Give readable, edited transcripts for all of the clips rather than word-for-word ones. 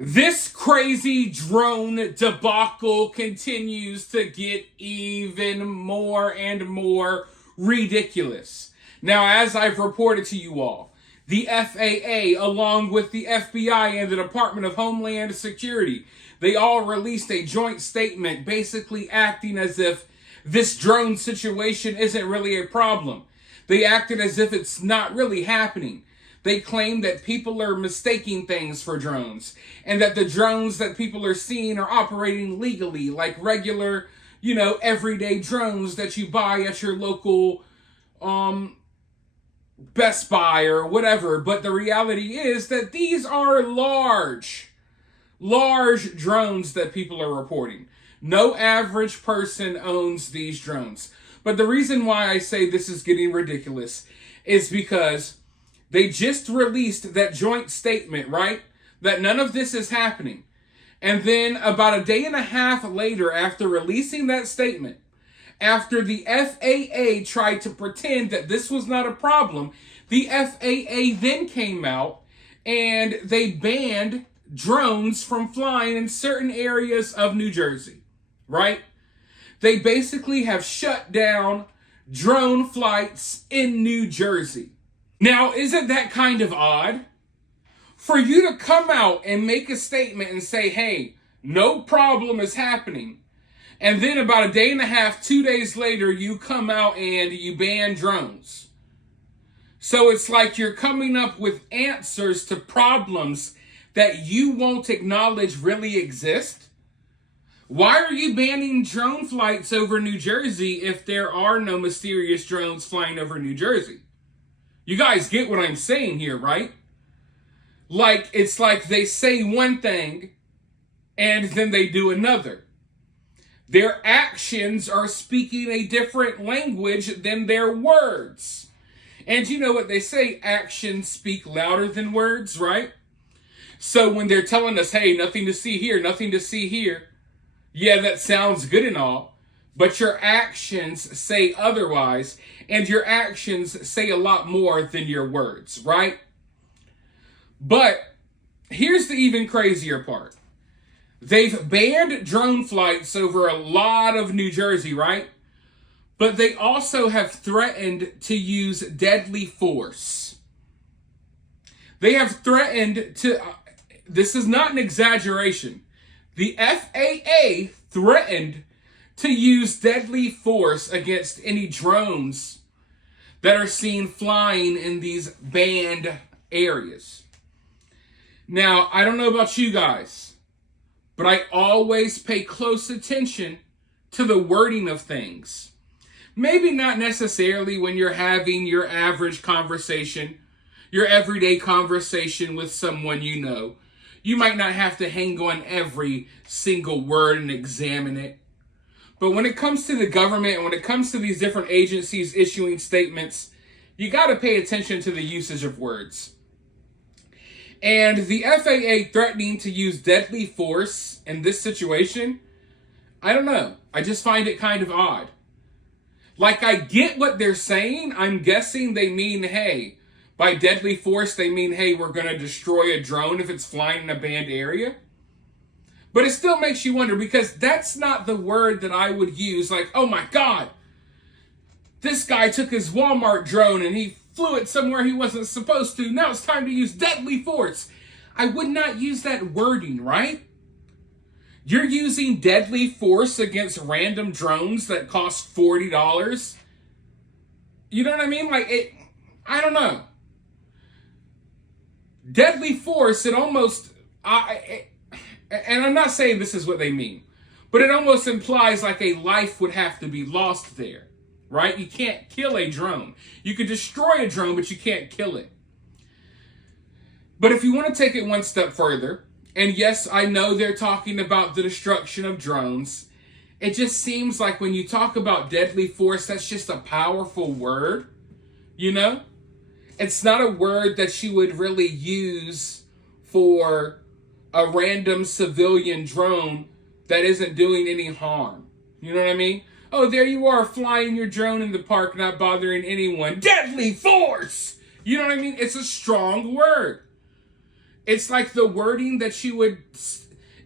This crazy drone debacle continues to get even more and more ridiculous. Now, as I've reported to you all, the FAA, along with the FBI and the Department of Homeland Security, they all released a joint statement basically acting as if this drone situation isn't really a problem. They acted as if it's not really happening. They claim that people are mistaking things for drones and that the drones that people are seeing are operating legally, like regular, everyday drones that you buy at your local Best Buy or whatever. But the reality is that these are large drones that people are reporting. No average person owns these drones. But the reason why I say this is getting ridiculous is because they just released that joint statement, right? That none of this is happening. And then about a day and a half later, after releasing that statement, after the FAA tried to pretend that this was not a problem, the FAA then came out and they banned drones from flying in certain areas of New Jersey, right? They basically have shut down drone flights in New Jersey. Now, isn't that kind of odd? For you to come out and make a statement and say, hey, no problem is happening. And then about a day and a half, 2 days later, you come out and you ban drones. So it's like you're coming up with answers to problems that you won't acknowledge really exist. Why are you banning drone flights over New Jersey if there are no mysterious drones flying over New Jersey? You guys get what I'm saying here, right? Like, it's like they say one thing and then they do another. Their actions are speaking a different language than their words. And you know what they say, actions speak louder than words, right? So when they're telling us, hey, nothing to see here, nothing to see here, yeah, that sounds good and all, but your actions say otherwise, and your actions say a lot more than your words, right? But here's the even crazier part. They've banned drone flights over a lot of New Jersey, right? But they also have threatened to use deadly force. They have threatened to, this is not an exaggeration. The FAA threatened to use deadly force against any drones that are seen flying in these banned areas. Now, I don't know about you guys, but I always pay close attention to the wording of things. Maybe not necessarily when you're having your average conversation, your everyday conversation with someone you know. You might not have to hang on every single word and examine it. But when it comes to the government and when it comes to these different agencies issuing statements, you got to pay attention to the usage of words. And the FAA threatening to use deadly force in this situation, I don't know. I just find it kind of odd. Like, I get what they're saying. I'm guessing they mean, hey, by deadly force, they mean, hey, we're going to destroy a drone if it's flying in a banned area. But it still makes you wonder, because that's not the word that I would use. Like, oh my God, this guy took his Walmart drone and he flew it somewhere he wasn't supposed to. Now it's time to use deadly force. I would not use that wording, right? You're using deadly force against random drones that cost $40. You know what I mean? Like, I don't know. Deadly force, it almost, and I'm not saying this is what they mean, but it almost implies like a life would have to be lost there, right? You can't kill a drone. You could destroy a drone, but you can't kill it. But if you want to take it one step further, and yes, I know they're talking about the destruction of drones, it just seems like when you talk about deadly force, that's just a powerful word, you know? It's not a word that you would really use for a random civilian drone that isn't doing any harm. You know what I mean? Oh, there you are flying your drone in the park, not bothering anyone. Deadly force! You know what I mean? It's a strong word. It's like the wording that you would,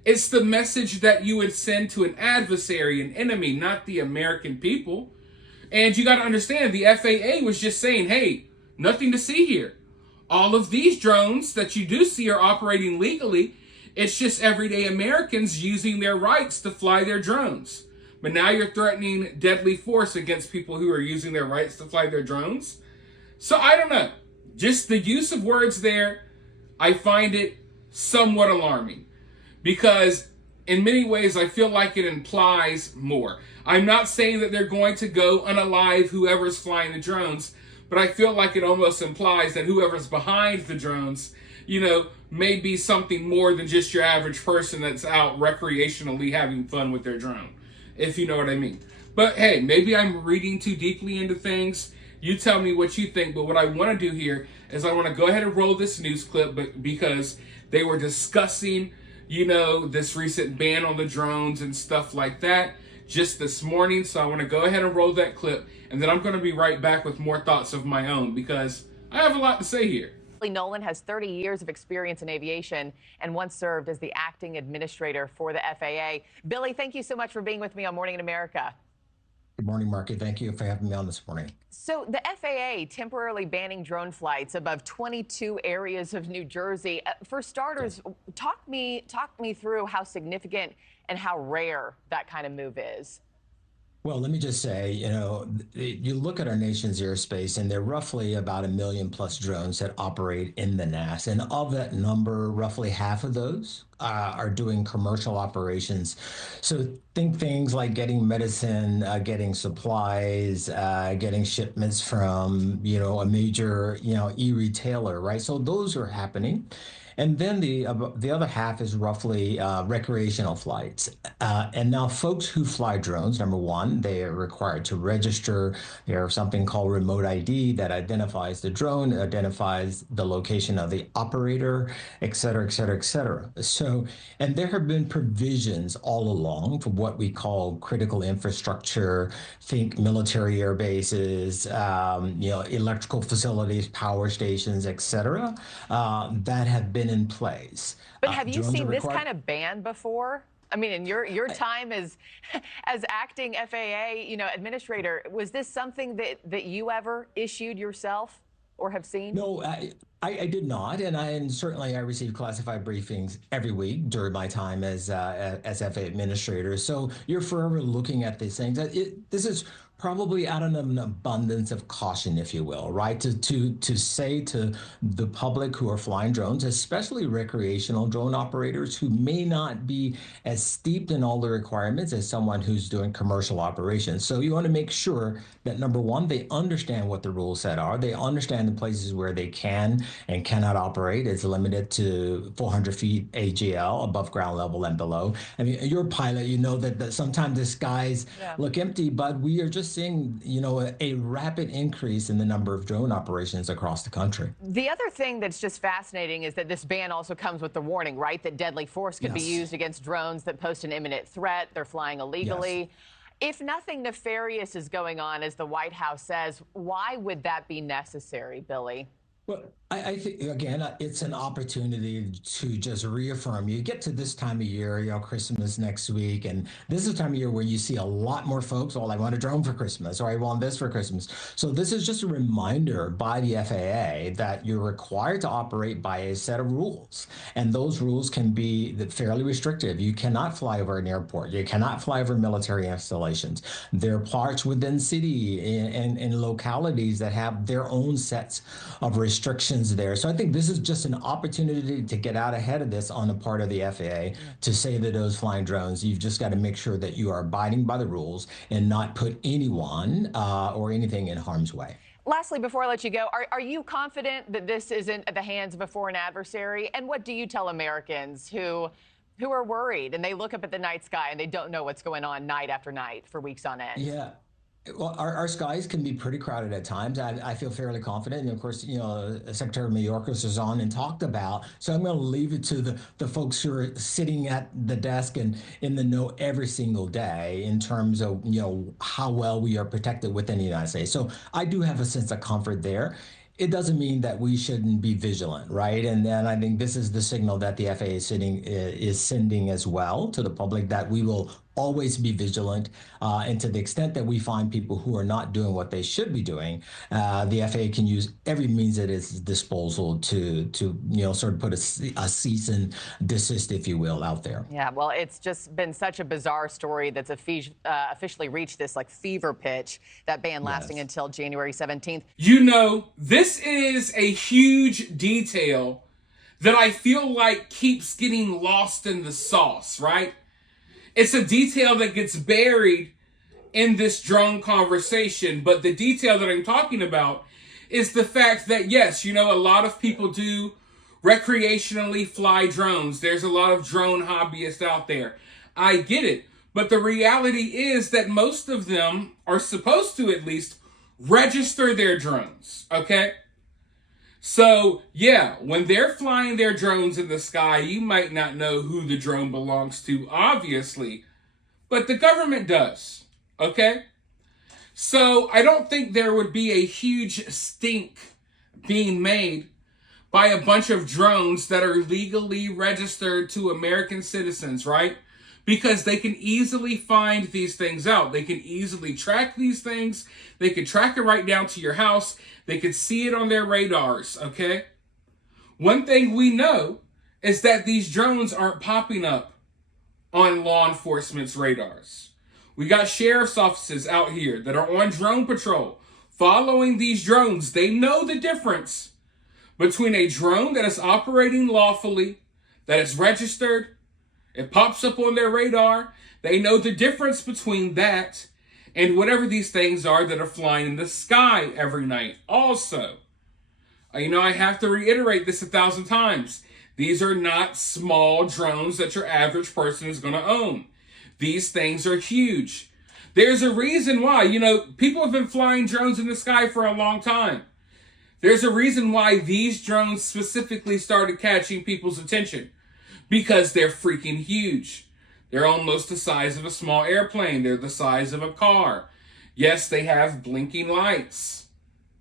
it's the message that you would send to an adversary, an enemy, not the American people. And you got to understand, the FAA was just saying, hey, nothing to see here. All of these drones that you do see are operating legally. It's just everyday Americans using their rights to fly their drones. But now you're threatening deadly force against people who are using their rights to fly their drones. So I don't know. Just the use of words there, I find it somewhat alarming. Because in many ways, I feel like it implies more. I'm not saying that they're going to go unalive whoever's flying the drones, but I feel like it almost implies that whoever's behind the drones, may be something more than just your average person that's out recreationally having fun with their drone, if you know what I mean. But hey, maybe I'm reading too deeply into things. You tell me what you think, but what I want to do here is I want to go ahead and roll this news clip because they were discussing, this recent ban on the drones and stuff like that just this morning. So I want to go ahead and roll that clip, and then I'm going to be right back with more thoughts of my own because I have a lot to say here. Nolan has 30 years of experience in aviation and once served as the acting administrator for the FAA. Billy, thank you so much for being with me on Morning in America. Good morning, Marky. Thank you for having me on this morning. So the FAA temporarily banning drone flights above 22 areas of New Jersey. For starters, talk me through how significant and how rare that kind of move is. Well, let me just say, you look at our nation's airspace, and there are roughly about 1 million plus drones that operate in the NAS. And of that number, roughly half of those are doing commercial operations. So think things like getting medicine, getting supplies, getting shipments from, a major, e-retailer, right? So those are happening. And then the other half is roughly recreational flights. And now folks who fly drones, number one, they are required to register. There's something called remote ID that identifies the drone, identifies the location of the operator, et cetera, et cetera, et cetera. So, and there have been provisions all along for what we call critical infrastructure, think military air bases, electrical facilities, power stations, et cetera, that have been in place. But have you seen this kind of ban before? I mean, in your time as acting FAA, administrator, was this something that you ever issued yourself or have seen? No, I did not, and certainly I receive classified briefings every week during my time as FAA administrator. So you're forever looking at these things. This is probably out of an abundance of caution, if you will, right? To say to the public who are flying drones, especially recreational drone operators who may not be as steeped in all the requirements as someone who's doing commercial operations. So you want to make sure that, number one, they understand what the rule set are. They understand the places where they can and cannot operate. It's limited to 400 feet AGL, above ground level and below. I mean, you're a pilot, you know that sometimes the skies look empty, but we are just seeing, a rapid increase in the number of drone operations across the country. The other thing that's just fascinating is that this ban also comes with the warning, right, that deadly force could be used against drones that pose an imminent threat. They're flying illegally. Yes. If nothing nefarious is going on, as the White House says, why would that be necessary, Billy? Well, I think, again, it's an opportunity to just reaffirm. You get to this time of year, Christmas next week, and this is the time of year where you see a lot more folks, I want a drone for Christmas, or I want this for Christmas. So this is just a reminder by the FAA that you're required to operate by a set of rules, and those rules can be fairly restrictive. You cannot fly over an airport. You cannot fly over military installations. There are parts within city and localities that have their own sets of restrictions there. So I think this is just an opportunity to get out ahead of this on the part of the FAA to say that those flying drones, you've just got to make sure that you are abiding by the rules and not put anyone or anything in harm's way. Lastly, before I let you go, are you confident that this isn't at the hands of a foreign adversary? And what do you tell Americans who are worried and they look up at the night sky and they don't know what's going on night after night for weeks on end? Yeah. Well, our skies can be pretty crowded at times. I feel fairly confident. And of course, Secretary Mayorkas is on and talked about. So I'm going to leave it to the folks who are sitting at the desk and in the know every single day in terms of, how well we are protected within the United States. So I do have a sense of comfort there. it doesn't mean that we shouldn't be vigilant, right? And then I think this is the signal that the FAA is sending as well to the public, that we will always be vigilant. And to the extent that we find people who are not doing what they should be doing, the FAA can use every means at its disposal to sort of put a cease and desist, if you will, out there. Yeah, well, it's just been such a bizarre story that's officially reached this like fever pitch, that ban lasting until January 17th. You know, this is a huge detail that I feel like keeps getting lost in the sauce, right? It's a detail that gets buried in this drone conversation, but the detail that I'm talking about is the fact that, yes, you know, a lot of people do recreationally fly drones. There's a lot of drone hobbyists out there. I get it. But the reality is that most of them are supposed to at least register their drones, okay? So, yeah, when they're flying their drones in the sky, you might not know who the drone belongs to, obviously, but the government does, okay? So, I don't think there would be a huge stink being made by a bunch of drones that are legally registered to American citizens, right? Because they can easily find these things out. They can easily track these things. They can track it right down to your house. They can see it on their radars, okay? One thing we know is that these drones aren't popping up on law enforcement's radars. We got sheriff's offices out here that are on drone patrol, following these drones. They know the difference between a drone that is operating lawfully, that is registered, it pops up on their radar. They know the difference between that and whatever these things are that are flying in the sky every night. Also, you know, I have to reiterate this 1,000 times. These are not small drones that your average person is going to own. These things are huge. There's a reason why, you know, people have been flying drones in the sky for a long time. There's a reason why these drones specifically started catching people's attention. Because they're freaking huge. They're almost the size of a small airplane. They're the size of a car. Yes, they have blinking lights.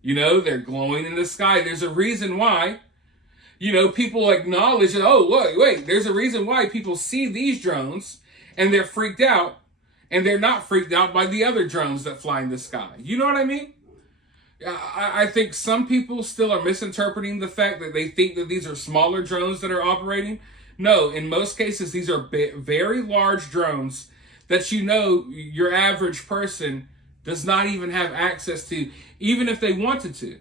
You know, they're glowing in the sky. There's a reason why, you know, people acknowledge, oh, wait, there's a reason why people see these drones and they're freaked out, and they're not freaked out by the other drones that fly in the sky. You know what I mean? I think some people still are misinterpreting the fact that they think that these are smaller drones that are operating. No, in most cases, these are very large drones that, you know, your average person does not even have access to, even if they wanted to.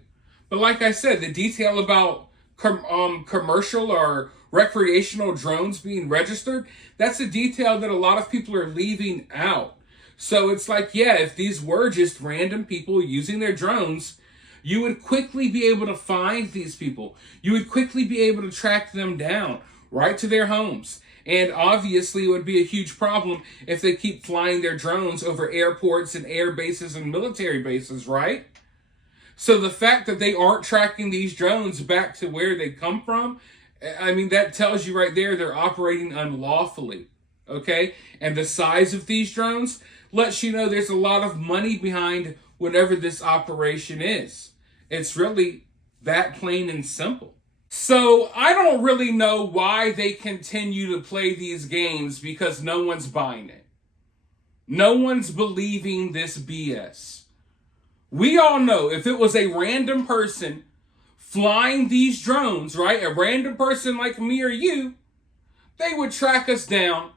But like I said, the detail about commercial or recreational drones being registered, that's a detail that a lot of people are leaving out. So it's like, yeah, if these were just random people using their drones, you would quickly be able to find these people. You would quickly be able to track them down right to their homes. And obviously it would be a huge problem if they keep flying their drones over airports and air bases and military bases, right? So the fact that they aren't tracking these drones back to where they come from, I mean, that tells you right there they're operating unlawfully, okay? And the size of these drones lets you know there's a lot of money behind whatever this operation is. It's really that plain and simple. So I don't really know why they continue to play these games, because no one's buying it. No one's believing this BS. We all know if it was a random person flying these drones, right? A random person like me or you, they would track us down.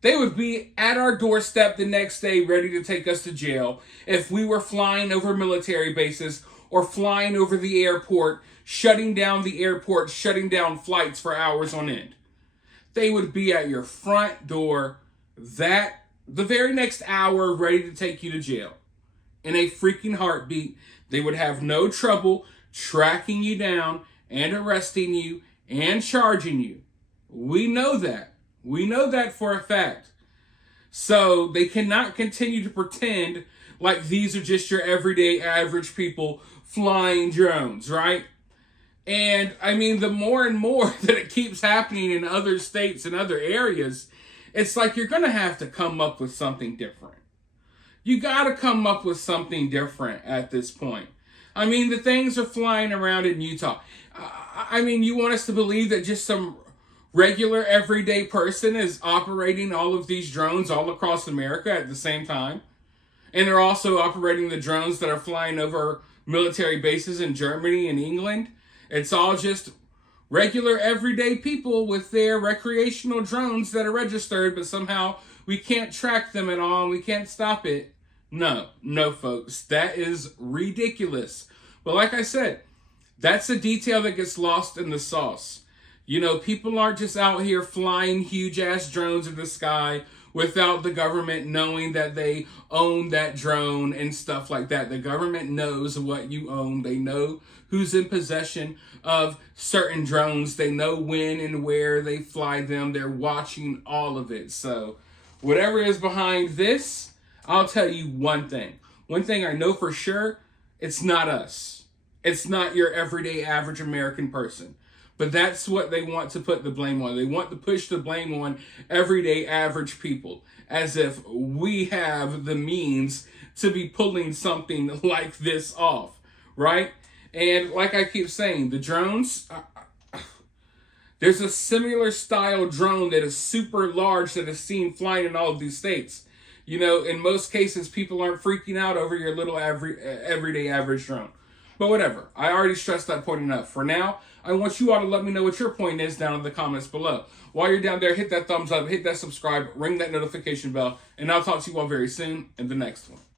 They would be at our doorstep the next day ready to take us to jail if we were flying over military bases or flying over the airport, shutting down the airport, shutting down flights for hours on end. They would be at your front door the very next hour ready to take you to jail. In a freaking heartbeat. They would have no trouble tracking you down and arresting you and charging you. We know that. We know that for a fact. So they cannot continue to pretend like these are just your everyday average people flying drones, right? And I mean, the more and more that it keeps happening in other states and other areas, it's like you're going to have to come up with something different. You got to come up with something different at this point. I mean, the things are flying around in Utah. I mean, you want us to believe that just some regular everyday person is operating all of these drones all across America at the same time? And they're also operating the drones that are flying over military bases in Germany and England? It's all just regular everyday people with their recreational drones that are registered, but somehow we can't track them at all and we can't stop it. No, folks, that is ridiculous. But like I said, that's a detail that gets lost in the sauce. You know, people aren't just out here flying huge ass drones in the sky without the government knowing that they own that drone and stuff like that. The government knows what you own. They know who's in possession of certain drones. They know when and where they fly them. They're watching all of it. So whatever is behind this, I'll tell you one thing. One thing I know for sure, it's not us. It's not your everyday average American person. But that's what they want to put the blame on. They want to push the blame on everyday average people, as if we have the means to be pulling something like this off, right? And like I keep saying, the drones, there's a similar style drone that is super large that is seen flying in all of these states. You know, in most cases, people aren't freaking out over your little everyday average drone. But whatever, I already stressed that point enough. For now, I want you all to let me know what your point is down in the comments below. While you're down there, hit that thumbs up, hit that subscribe, ring that notification bell, and I'll talk to you all very soon in the next one.